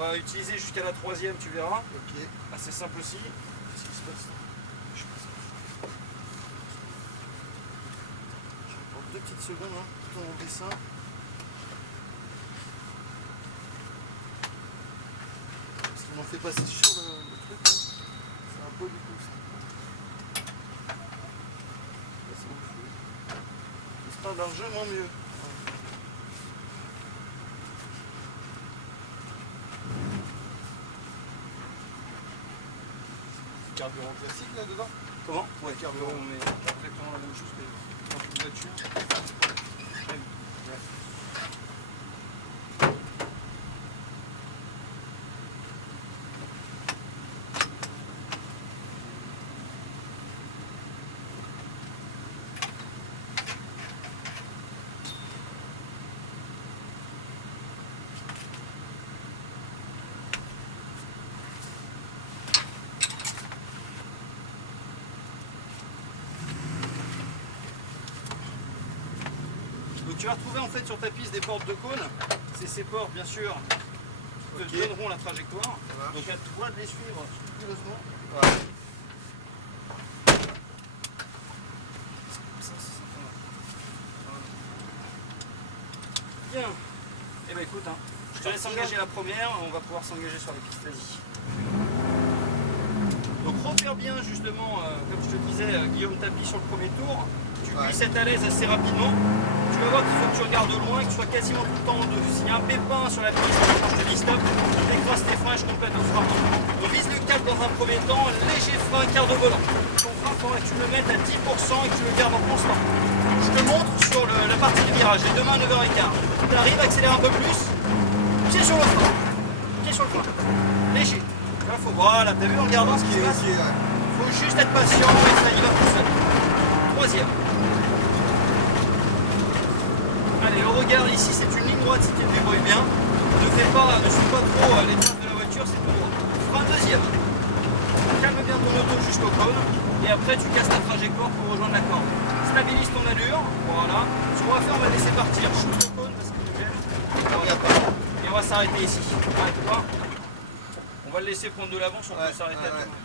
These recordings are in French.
va utiliser jusqu'à la 3e, tu verras. Ok. Assez simple aussi. Qu'est-ce qui se passe là? Je sais Pour 2 petites secondes, hein, tout en dessin. Parce qu'ils m'ont fait passer sur le truc. Là. C'est un peu du coup ça. Là, c'est ouf. C'est pas largement mieux. Carburant classique là dedans? Comment? Ouais, carburant. On met exactement la même chose que dans une voiture. Donc tu vas retrouver en fait sur ta piste des portes de cône. C'est ces portes bien sûr qui te donneront la trajectoire. Donc à toi de les suivre scrupuleusement. Ouais. Bien. Eh ben écoute, hein, je te laisse engager la première, on va pouvoir s'engager sur les pistes, vas-y. Donc repère bien justement, comme je te disais, Guillaume Tapie sur le premier tour. Tu puisses être à l'aise assez rapidement. Tu vas voir qu'il faut que tu regardes de loin, que tu sois quasiment tout le temps en deux. S'il y a un pépin sur la piste, quand je te dis stop, décroise tes freins et je complète le frein. On vise le cap dans un premier temps, léger frein, quart de volant. Ton frein, il faudrait que tu le mettes à 10% et que tu le gardes en constant. Je te montre sur la partie du virage, les deux mains 9h15. Tu arrives, accélère un peu plus, pied sur le frein. Pied sur le frein. Léger. Là, faut, voilà, t'as vu en regardant ce qui se passe? Faut juste être patient et ça y va tout seul. Troisième. Allez, le regard ici, c'est une ligne droite si tu te débrouilles bien. Ne suis pas trop les traces de la voiture, c'est tout droit. Frein deuxième. Calme bien ton auto jusqu'au cône. Et après, tu casses ta trajectoire pour rejoindre la corde. Stabilise ton allure. Voilà. Ce qu'on va faire, on va laisser partir. Shoot le cône parce que et on va s'arrêter ici. Arrête-toi. On va le laisser prendre de l'avance, on peut s'arrêter à tout moment.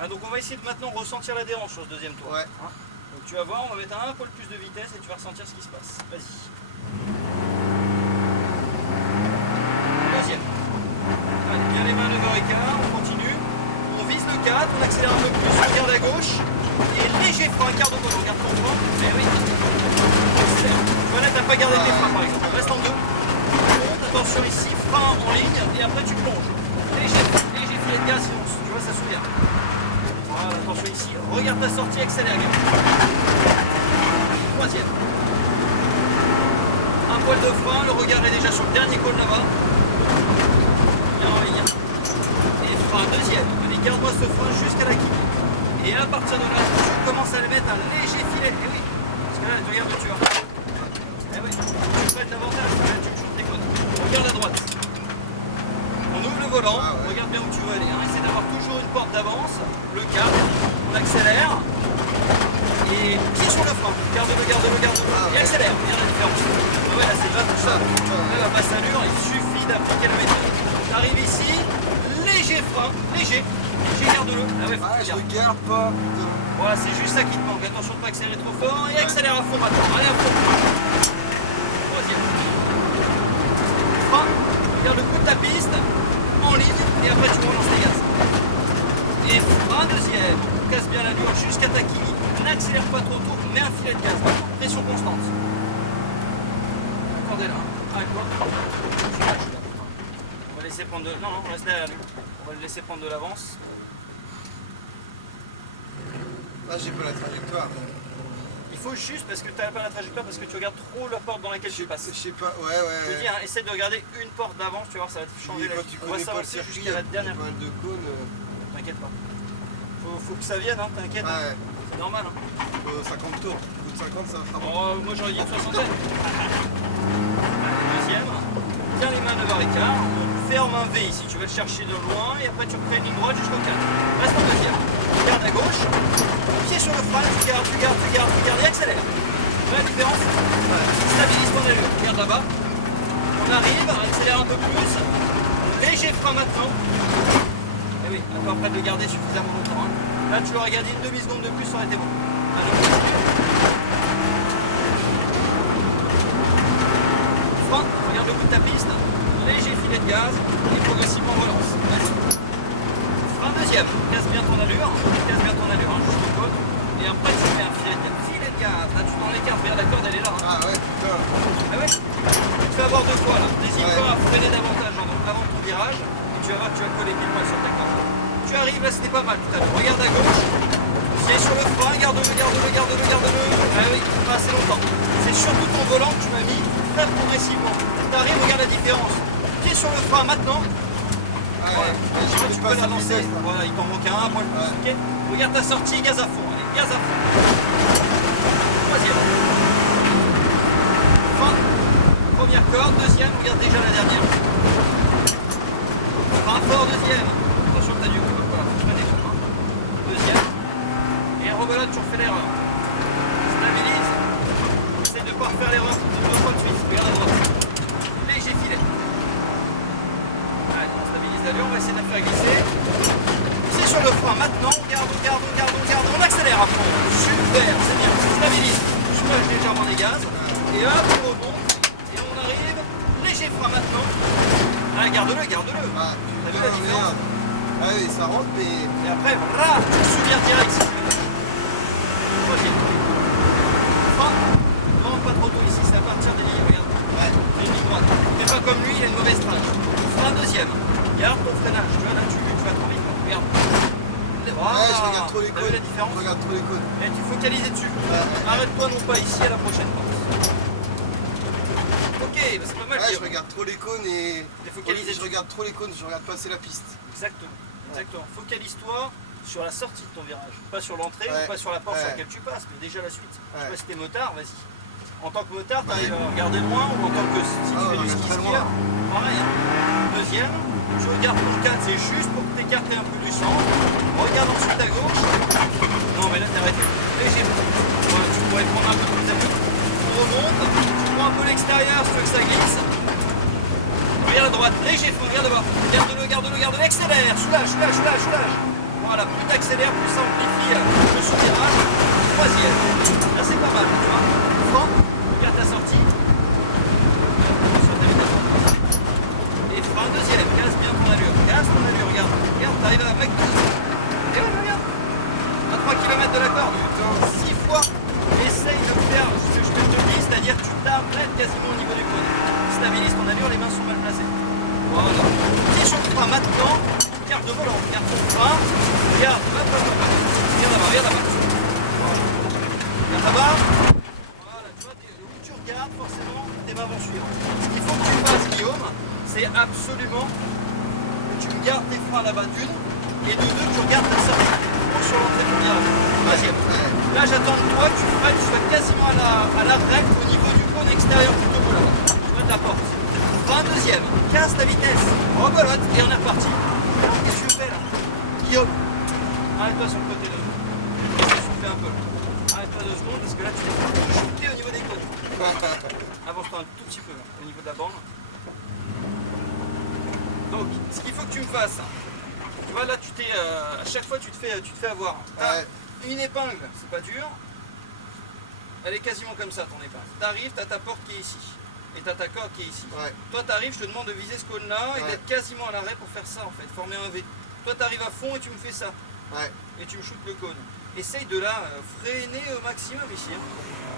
Ah, donc on va essayer de maintenant ressentir l'adhérence sur ce deuxième tour. Ouais. Hein, donc tu vas voir, on va mettre un peu plus de vitesse et tu vas ressentir ce qui se passe. Vas-y. Deuxième. Allez, bien les mains 9h15, on continue. On vise le 4, on accélère un peu plus, on regarde à gauche. Et léger frein, un quart de volant, regarde ton frein. Eh oui. Accélère. Tu vois là, tu n'as pas gardé tes freins par exemple. Reste en deux. Monte, attention ici, frein en ligne et après tu plonges. Léger filet de gaz, sinon, tu vois, ça souvient. Voilà, attention ici, regarde ta sortie, accélère. Troisième. Un poil de frein, le regard est déjà sur le dernier cône là-bas. Bien en ligne. Et frein deuxième. Allez, garde-moi ce frein jusqu'à la quille. Et à partir de là, tu commences à le mettre un léger filet. Eh oui, parce que là, tu regardes où tu vas. Eh oui, tu peux être davantage, tu changes tes cônes. Regarde à droite. On ouvre le volant, regarde bien où tu veux aller, hein. Essaie d'avoir toujours une porte d'avance, le cap, on accélère, et pied sur le frein, garde-le, et accélère, regarde la différence. Ouais, là c'est déjà tout ça. Là la basse allure, il suffit d'appliquer la méthode. Tu arrives ici, léger frein, léger, garde-le. Ah ouais, faut que tu je regarde pas. Voilà, c'est juste ça qui te manque, attention de ne pas accélérer trop fort, et accélère à fond maintenant, allez à fond. Troisième. Frein, regarde le coup de ta piste. En ligne et après tu relances les gaz. Et frein deuxième, on casse bien l'allure jusqu'à ta quille. N'accélère pas trop tôt, mets un filet de gaz. Pression constante. Accordez là. Arrête-toi. On va laisser prendre de. Non, on reste derrière lui. On va le laisser prendre de l'avance. Là j'ai pas la trajectoire. Il faut juste, parce que tu n'as pas la trajectoire, parce que tu regardes trop la porte dans laquelle tu passes. Je sais pas, ouais. Je te dis, hein, essaie de regarder une porte d'avance, tu vas voir, ça va te changer la vie. On va s'avancer jusqu'à la dernière. Pas mal de cônes. T'inquiète pas. Faut que ça vienne, hein, t'inquiète. Ouais. C'est normal. Hein. 50 tours. Au bout de 50, ça va faire bon. Oh, moi j'aurais dit une soixantaine. Deuxième. Tiens les mains 9h15. Ferme un V ici, tu vas le chercher de loin et après tu reprends une ligne droite jusqu'au 4. Reste en deuxième. Regarde à gauche. Pied sur le frein, tu gardes et accélère. Tu vois la différence? Stabilise ton allure. Regarde là-bas. On arrive, accélère un peu plus. Léger frein maintenant. Et oui, attends après de le garder suffisamment longtemps. Hein. Là, tu l'aurais gardé une demi-seconde de plus, ça aurait été bon. Allez, frein, regarde le bout de ta piste. Léger filet de gaz et progressivement relance. Frein deuxième, casse bien ton allure, hein, jusqu'au côte. Et après, tu mets un filet de gaz. Là, tu t'en l'écartes, regarde la corde, elle est là. Hein. Ah ouais, putain. Ah ouais. Tu vas avoir deux fois là. N'hésite pas à freiner davantage avant ton virage. Et tu vas voir que tu vas coller pile poil sur ta corde. Tu arrives, là c'était pas mal tout à l'heure. Regarde à gauche. C'est sur le frein, garde-le. Ah oui, pas assez longtemps. C'est surtout ton volant que tu m'as mis très progressivement. Tu arrives, regarde la différence. Pied sur le frein maintenant. Ouais, Voilà. ouais. Tu peux la lancer. Voilà, il t'en manque un point. Okay. Regarde ta sortie, gaz à fond. Allez, gaz à fond. Troisième. Fin. Première corde, deuxième, regarde déjà la dernière. Frein fort, deuxième. Attention que t'as du coup. Voilà, faut freiner sur frein. Deuxième. Et rebelote, tu refais l'erreur. Stabilise. Essaye de ne pas refaire l'erreur deux fois de suite. Regarde à droite. Léger filet. Allez, on stabilise l'allure, on va essayer de la faire glisser. C'est sur le frein maintenant, on garde, on accélère à fond. Super, c'est bien, stabilise. Je lâche légèrement les gaz. Et hop, on remonte. Et on arrive. Léger frein maintenant. Ah, garde-le. Ah, T'as vu la putain, différence? merde. Ah oui, ça rentre, mais. Et après, voilà, tu te souviens direct. Troisième. Frein. Non, pas trop tôt ici, c'est à partir des lignes, regarde. Ouais. Une ligne droite. Fais pas comme lui, il a une mauvaise trace. Frein deuxième. Garde ton freinage. Tu vois, là, tu vas trop vite. Regarde. Voilà. Ouais, je regarde trop les T'as vu cônes. la différence? Je regarde trop les cônes. Et tu focalises dessus. Ouais. Arrête-toi non pas ici, à la prochaine porte. Ok, bah c'est pas mal. Ouais, je regarde trop les cônes et. T'es focalisé Je regarde trop les cônes, je regarde passer la piste. Exactement. Focalise-toi sur la sortie de ton virage. Pas sur l'entrée Ouais. ou pas sur la porte sur Ouais. laquelle tu passes, mais déjà la suite. Je sais Ouais. pas si t'es motard, vas-y. En tant que motard, t'arrives à regarder loin ou en tant que si tu fais du ski très skieur, loin. pareil. Hein. Deuxième, je regarde ton 4, c'est juste pour t'écarter un peu du centre. Regarde ensuite à gauche. Non mais là t'es arrêté. Léger. Voilà, tu pourrais prendre un peu plus d'allure. On remonte, tu prends un peu l'extérieur si tu veux que ça glisse. Regarde à droite, léger, regarde à droite. Garde-le, accélère, soulage. Voilà, plus t'accélères, plus ça amplifie le sous-virage. Troisième. Là c'est pas mal, tu vois. Frein, regarde ta sortie. Et frein deuxième, casse bien ton allure. Regarde, t'arrives à mec. Et ouais, regarde. À 3 km de la corde. 6 fois. Essaye de faire ce que je te dis, c'est-à-dire que tu t'arrêtes quasiment au niveau du cône. Stabilise ton allure, les mains sont mal placées. Voilà. Pied sur le frein maintenant. Garde le volant, garde ton frein. Regarde là-bas. Regarde là-bas. Voilà, tu vois, où tu regardes, forcément, tes mains vont suivre. Ce qu'il faut que tu fasses, Guillaume, c'est absolument que tu me gardes tes freins là-bas d'une, et de deux, que tu regardes ta sortie sur l'entrée de ton virage. Troisième. Là, j'attends de toi que tu freines, tu sois quasiment à la règle au niveau du cône extérieur du topo là-bas. Tu vois de la porte. Frein deuxième, casse ta vitesse, rebelote, et on est reparti. Qu'est-ce que tu fais là? Guillaume, arrête-toi sur le côté là. Je vais souffler un peu. Arrête-toi 2 secondes parce que là tu t'es shooté au niveau des cônes. Avance-toi un tout petit peu là, au niveau de la bande. Donc, ce qu'il faut que tu me fasses, tu vois là tu t'es à chaque fois tu te fais avoir. T'as une épingle, c'est pas dur. Elle est quasiment comme ça ton épingle. T'arrives, t'as ta porte qui est ici. Et t'as ta corde qui est ici. Ouais. Toi t'arrives, je te demande de viser ce cône là et d'être quasiment à l'arrêt pour faire ça en fait, former un V. Toi t'arrives à fond et tu me fais ça. Ouais. Et tu me shootes le cône. Essaye de la freiner au maximum ici. Hein.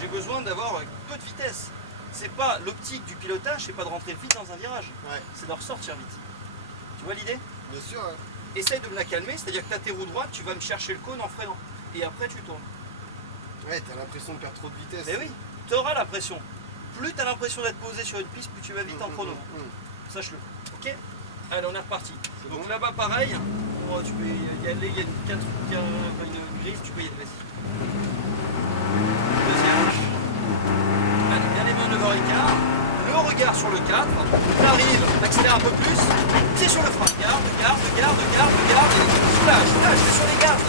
J'ai besoin d'avoir peu de vitesse. C'est pas l'optique du pilotage, c'est pas de rentrer vite dans un virage. Ouais. C'est de ressortir vite. Tu vois l'idée? Bien sûr, ouais. Essaye de me la calmer, c'est-à-dire que tu as tes roues droites, tu vas me chercher le cône en freinant. Et après tu tournes. Ouais, t'as l'impression de perdre trop de vitesse. Mais oui, tu auras la pression. Plus tu as l'impression d'être posé sur une piste, plus tu vas vite en chrono. Sache-le. Ok? Allez, on est reparti. Donc bon. là-bas, pareil. Bon, tu peux y aller, il y a une griffe, tu peux y aller. Vas-y. Deuxième. Allez, bien les mains de l'écart. Le regard sur le 4. Tu arrives, accélère un peu plus. C'est sur le frein. Garde. Soulage, c'est sur les gardes.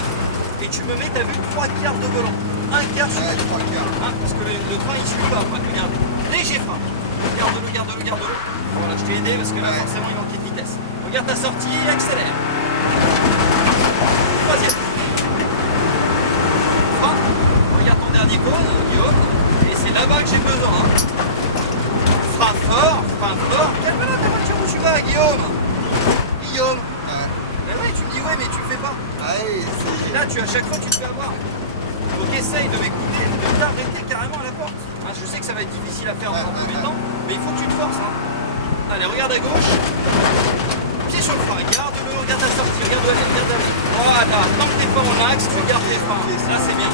Et tu me mets, t'as vu, 3 quarts de volant. 1 quart sur Ouais, 3 quarts. hein, parce que le train il suit pas, regarde. Léger frein. Garde-le. Voilà, je t'ai aidé parce que là forcément il manquait de vitesse. regarde ta sortie et accélère. Troisième. Frein. Regarde ton dernier cône, Guillaume. Et c'est là-bas que j'ai besoin. Hein. Frein fort, frein fort. Calme-la ta voiture où tu vas, Guillaume. Guillaume. Ouais. Mais ouais, tu me dis ouais, mais tu le fais pas. Ouais, c'est... Là, à chaque fois, tu te fais avoir. Donc essaye de m'écouter, de t'arrêter carrément à la porte. Hein, je sais que ça va être difficile à faire en premier temps, mais il faut que tu te forces. Hein. Allez, regarde à gauche. Pied sur le frein, garde-le, regarde ta sortie, regarde où elle est, regarde elle. Voilà, tant que t'es pas en axe, tu gardes tes freins. Là, c'est bien.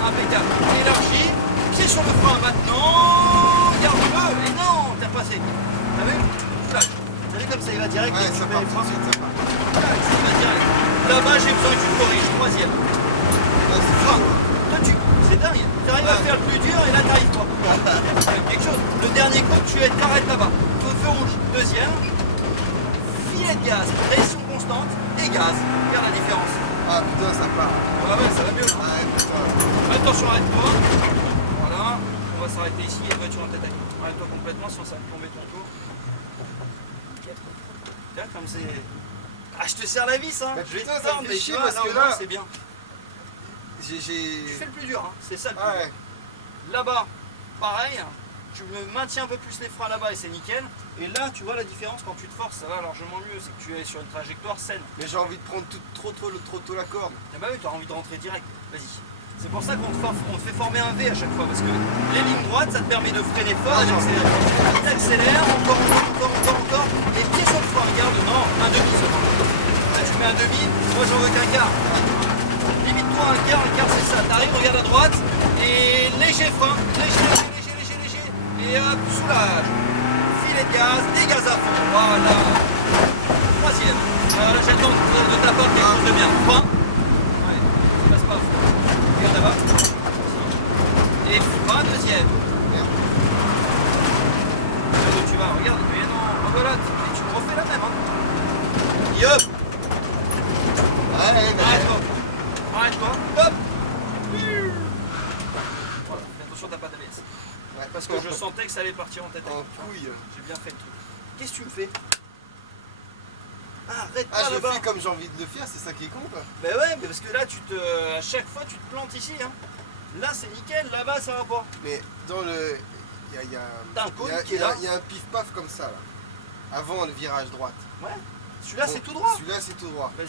Impeccable. Élargie, pied sur le frein maintenant. Garde-le. Et non, t'as passé. T'as vu? Flash. T'as vu comme ça, il va direct. Ouais, et tu ça mets part les tout freins. de suite, ça part. Flash, il va direct. Là-bas, j'ai besoin que tu te corriges. Troisième. Ouais, c'est Frein. Toi, c'est dingue. Tu arrives à faire le plus dur et là, t'arrives pas. Quelque chose. Le dernier coup, tu t'arrêtes là-bas. Feu rouge. Deuxième. Filet de gaz. Pression constante et gaz. Regarde la différence. Ah putain, ça part. Ouais, ça va mieux. Ouais, putain. Attention, arrête-toi. Voilà. On va s'arrêter ici et voiture en tête à queue. Arrête-toi complètement si on s'est plombé ton tour. Nickel. Tiens, comme c'est. Ah, je te serre la vis, hein. Mais Je vais putain, te ça tordre, me fait mais chier tu vois, parce que au moins, là- c'est bien. J'ai... Tu fais le plus dur, hein. C'est ça le plus Ouais. dur. Là-bas, pareil, tu me maintiens un peu plus les freins là-bas et c'est nickel. Et là, tu vois la différence quand tu te forces, ça va largement mieux. C'est que tu es sur une trajectoire saine. Mais j'ai envie de prendre trop tôt la corde. Et bah oui, tu as envie de rentrer direct. Vas-y. C'est pour ça qu'on te fait former un V à chaque fois. Parce que les lignes droites, ça te permet de freiner fort et d'accélérer. T'accélères, encore. Et pied sur le frein, regarde, non, un demi seulement. Là, tu mets un demi, moi j'en veux qu'un quart. Limite-toi un quart c'est ça. T'arrives, regarde à droite, et léger frein, léger. Et hop, soulage. Filet de gaz, et gaz à fond. Voilà. Troisième. Là, j'attends de ta part quelque chose de bien. Frein. Ouais, ça passe pas. Regarde là-bas. Et frein, deuxième. Merde. Là où tu vas, regarde, mais non, rebelote. Et tu me refais la même. Hein. Et hop. Ouais, Arrête-toi. Arrête-toi. Hop. Voilà, fais attention, t'as pas d'ABS. Ouais. Parce que je sentais que ça allait partir en tête. En couille. J'ai bien fait le truc. Qu'est-ce que tu me fais? Arrête-toi Ah, je le là-bas. fais comme j'ai envie de le faire, c'est ça qui est con, quoi. Ben ouais, mais parce que là, à chaque fois, tu te plantes ici. Hein. Là, c'est nickel. Là-bas, ça va pas. Mais dans le... T'as un cône qui est là. Il y a un pif-paf comme ça, là. Avant le virage droite. Ouais. Celui-là, Bon, c'est tout droit. Celui-là, c'est tout droit. Vas-y.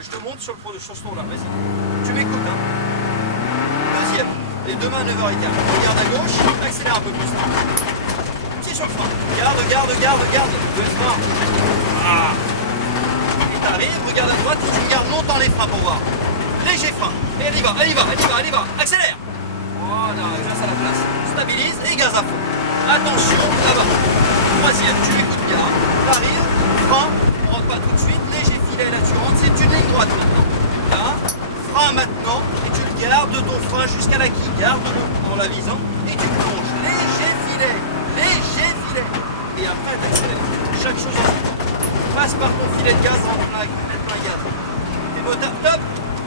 Je te montre sur ce ton-là. Vas-y. Tu m'écoutes. Hein. Deuxième. Les deux mains 9h15. Regarde à gauche. Accélère un peu plus. Pied sur le frein. Garde. Le frein. Ah. Et t'arrives, regarde à droite et tu gardes longtemps les freins pour voir. Léger frein. Et elle y va. Accélère. Voilà, grâce à la place. Stabilise et gaz à fond. Attention, là-bas. Troisième, tu m'écoutes bien. T'arrives, frein, on rentre pas tout de suite. Léger filet, là tu rentres, c'est une ligne droite maintenant. Là, frein maintenant, et tu le gardes ton frein jusqu'à la quille. Garde-le en la visant, et tu plonges. Léger filet. Et après, t'accélères. Chaque chose en son temps. Passe par ton filet de gaz, rentre plein gaz. Les motards, top.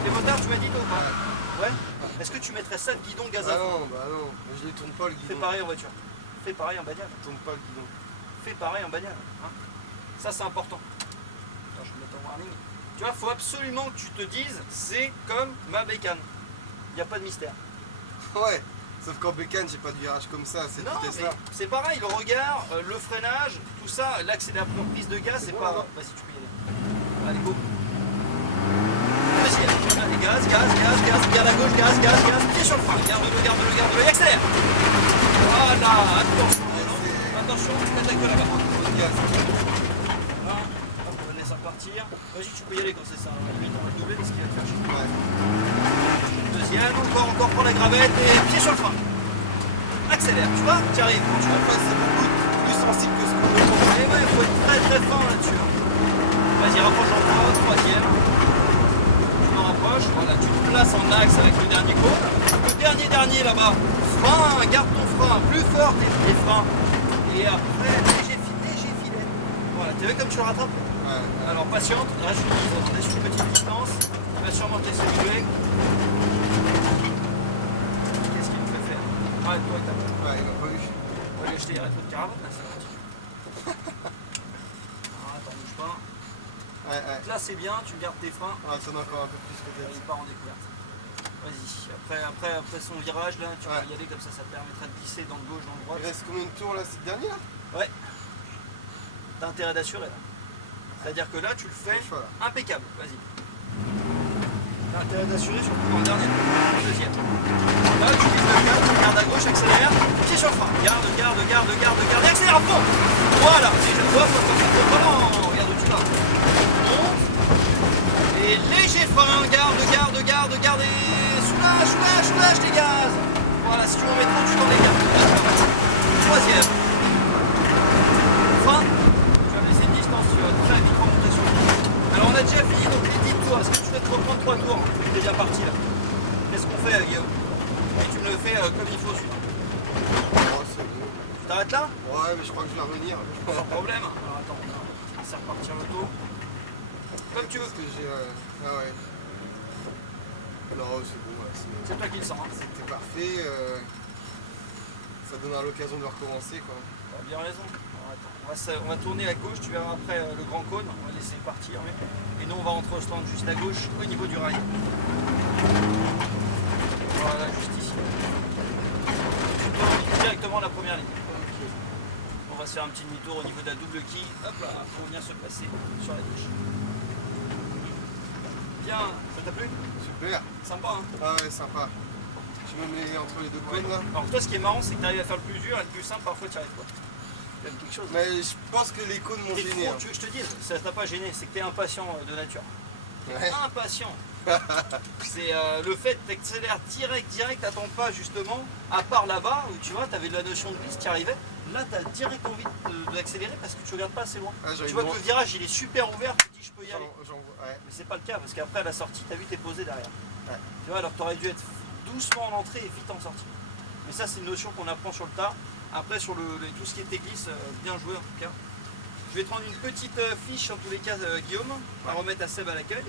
Les motards, tu m'as dit toi ou pas? Ouais. Est-ce que tu mettrais ça de guidon gaz à fond? Bah non. Je ne tourne pas le Fais guidon. pareil en voiture. Fais pareil en bagnole. Je tourne pas le guidon. Fais pareil en bagnole. Hein. Ça, c'est important. Attends, je vais mettre en warning. Tu vois, il faut absolument que tu te dises, c'est comme ma bécane. Il n'y a pas de mystère. Ouais. Sauf qu'en bécane, j'ai pas de virage comme ça, cette Non, mais vitesse-là. c'est pareil, le regard, le freinage, tout ça, l'accélérateur prise de gaz, c'est C'est pas... bon, hein. Vas-y, tu peux y aller. Allez, go. Deuxième. Allez, gaz, garde à gauche, gaz, pied sur le frein, garde-le, et accélère. Voilà, attention, tu t'attaques là-bas. Trop de gaz. Voilà, hop, on va laisser repartir. Vas-y, tu peux y aller quand c'est ça. Limite, on va le doubler parce qu'il va te faire chier. Ouais. Deuxième, encore prends la gravette et pied sur le frein. Accélère, tu vois, tu arrives. Quand tu vas Après, c'est beaucoup plus sensible que ce qu'on veut. Eh ouais, il faut être très fin là-dessus. Hein. Vas-y, rapproche encore, troisième. Tu m'en rapproches, voilà, tu te places en axe avec le dernier cône. Le dernier là-bas, frein, garde ton frein, plus fort tes freins. Et après, léger filet. Voilà, tu vois comme tu le rattrapes? Ouais. Alors patiente, reste sur une petite distance, il va sûrement t'essuyer. Qu'est-ce qu'il me fait faire? Arrête-toi avec ta main. Ouais, il m'a pas vu. On va lui acheter un peu de caravane là, c'est parti. Ah, attends, bouge pas. Ouais, ouais. Là c'est bien, tu gardes tes freins. On va attendre encore un peu plus Il peut-être. part en découverte. Vas-y, après son virage là, tu vas y aller comme ça te permettra de glisser dans le gauche, dans le droit. Il reste combien de tours là? C'est le dernier là? Ouais. T'as intérêt d'assurer là. C'est-à-dire que là tu le fais impeccable. Vas-y. T'as intérêt d'assurer surtout dans le dernier. Le deuxième. Là tu vises le cap, tu regardes à gauche, accélère, pied sur le frein. Garde, et accélère à fond. Voilà. Et je vois, vraiment, regarde où tu vas. Monte. Et léger frein, garde, et soulage tes gaz. Voilà, si tu veux en mettre trop, tu t'en dégages. Troisième. Frein. Tu vas laisser une distance très vite remonter sur le tour. Alors on a déjà fini donc les 10 tours. Est-ce que tu souhaites reprendre 3 tours? Tu es déjà parti là. Qu'est-ce qu'on fait Guillaume? Et tu me le fais comme il faut celui-là. Oh, c'est bon. Tu t'arrêtes là? Ouais, mais je crois que je vais revenir. Sans problème. Alors attends, on va faire repartir le tour. Comme tu veux. Parce que j'ai. Ah ouais. Non, c'est bon, ouais, C'est toi qui le sens. Hein. c'était parfait. Ça donnera l'occasion de recommencer quoi. Tu as bien raison. Alors, attends, on va tourner à gauche, tu verras après le grand cône. On va laisser partir. Et nous on va rentrer au stand juste à gauche au niveau du rail. Voilà, juste ici. Directement la première ligne. On va se faire un petit demi-tour au niveau de la double quille. Hop là, pour venir se placer sur la gauche. Bien, ça t'a plu? Super. Sympa hein? Ah ouais, sympa. Tu me mets entre les deux cônes là. Alors toi ce qui est marrant c'est que tu arrives à faire le plus dur et le plus simple parfois tu arrives pas. C'est quand même quelque chose. Mais je pense que les cônes m'ont gêné. Tu veux que je te dise, ça t'a pas gêné, c'est que tu es impatient de nature. Ouais. Impatient. C'est le fait que tu accélères direct, t'attends pas justement, à part là-bas où tu vois, tu avais de la notion de glisse, tu arrivais. Là, tu as direct envie d'accélérer parce que tu regardes pas assez loin. Ah, tu vois que le virage il est super ouvert, tu te dis je peux y aller. Ouais. Mais c'est pas le cas parce qu'après à la sortie, tu as vu, t'es posé derrière. Ouais. Tu vois, alors tu aurais dû être doucement en entrée et vite en sortie. Mais ça, c'est une notion qu'on apprend sur le tas. Après, sur tout ce qui était glisse, bien joué en tout cas. Je vais te rendre une petite fiche en tous les cas, Guillaume, à remettre à Seb à l'accueil.